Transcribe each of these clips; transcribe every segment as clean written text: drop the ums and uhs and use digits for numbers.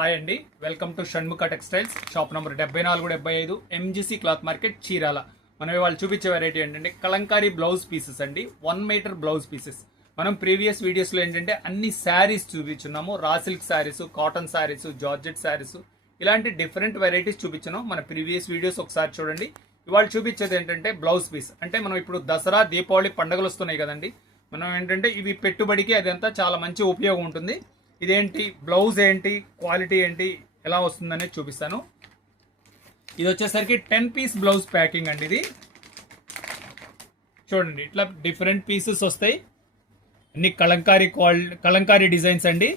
Hi అండి, welcome to Shanmukha textiles shop number 7475 MGC cloth market Chirala. మనం ఇవాళ చూపించే వెరైటీ ఏంటంటే కలంకారీ బ్లౌజ్ పీసెస్ అండి. 1 మీటర్ బ్లౌజ్ పీసెస్. మనం ప్రీవియస్ వీడియోస్లో ఏంటంటే అన్ని శారీస్ చూపించున్నాము. Raw silk saris, cotton saris, georgette saris, ఇలాంటి డిఫరెంట్ వెరైటీస్ చూపించున్నాం. మన ప్రీవియస్ వీడియోస్ ఒకసారి చూడండి. ఇవాళ చూపించేది ఏంటంటే బ్లౌజ్ పీస్. అంటే మనం ఇప్పుడు దసరా, దీపావళి పండుగలు వస్తున్నాయి కదండి. మనం ఏంటంటే ఇవి పెట్టుబడికి అదంతా చాలా మంచి ఉపయోగం ఉంటుంది. ఇదేంటి, బ్లౌజ్ ఏంటి, క్వాలిటీ ఏంటి, ఎలా వస్తుందనేది చూపిస్తాను. ఇది వచ్చేసరికి 10 పీస్ బ్లౌజ్ ప్యాకింగ్ అండి. ఇది చూడండి, ఇట్లా డిఫరెంట్ పీసెస్ వస్తాయి. అన్ని కలంకారీ డిజైన్స్ అండి.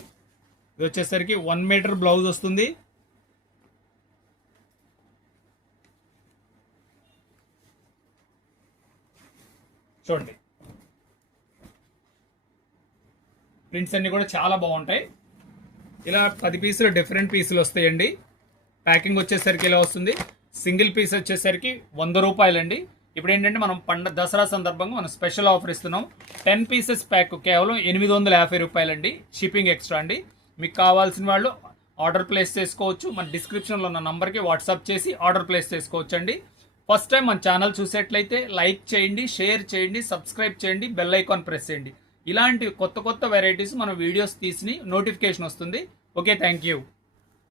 ఇది వచ్చేసరికి 1 మీటర్ బ్లౌజ్ వస్తుంది. చూడండి, ప్రింట్స్ అన్ని కూడా చాలా బాగుంటాయి. ఇలా 10 పీసులు డిఫరెంట్ పీసులు వస్తాయండి. ప్యాకింగ్ వచ్చేసరికి ఇలా వస్తుంది. సింగిల్ పీస్ వచ్చేసరికి 100 రూపాయలండి. ఇప్పుడు ఏంటంటే మనం దసరా సందర్భంగా మనం స్పెషల్ ఆఫర్ ఇస్తున్నాం. 10 పీసెస్ ప్యాక్ కేవలం 850 రూపాయలండి. షిప్పింగ్ ఎక్స్ట్రా అండి. మీకు కావాల్సిన వాళ్ళు ఆర్డర్ ప్లేస్ చేసుకోవచ్చు. మన డిస్క్రిప్షన్లో ఉన్న నంబర్కి వాట్సాప్ చేసి ఆర్డర్ ప్లేస్ చేసుకోవచ్చు అండి. ఫస్ట్ టైం మన ఛానల్ చూసేట్లయితే లైక్ చేయండి, షేర్ చేయండి, సబ్స్క్రైబ్ చేయండి, బెల్ ఐకాన్ ప్రెస్ చేయండి. ఇలాంటి కొత్త వెరైటీస్ మన వీడియోస్ తీసి నోటిఫికేషన్ వస్తుంది. Okay, thank you.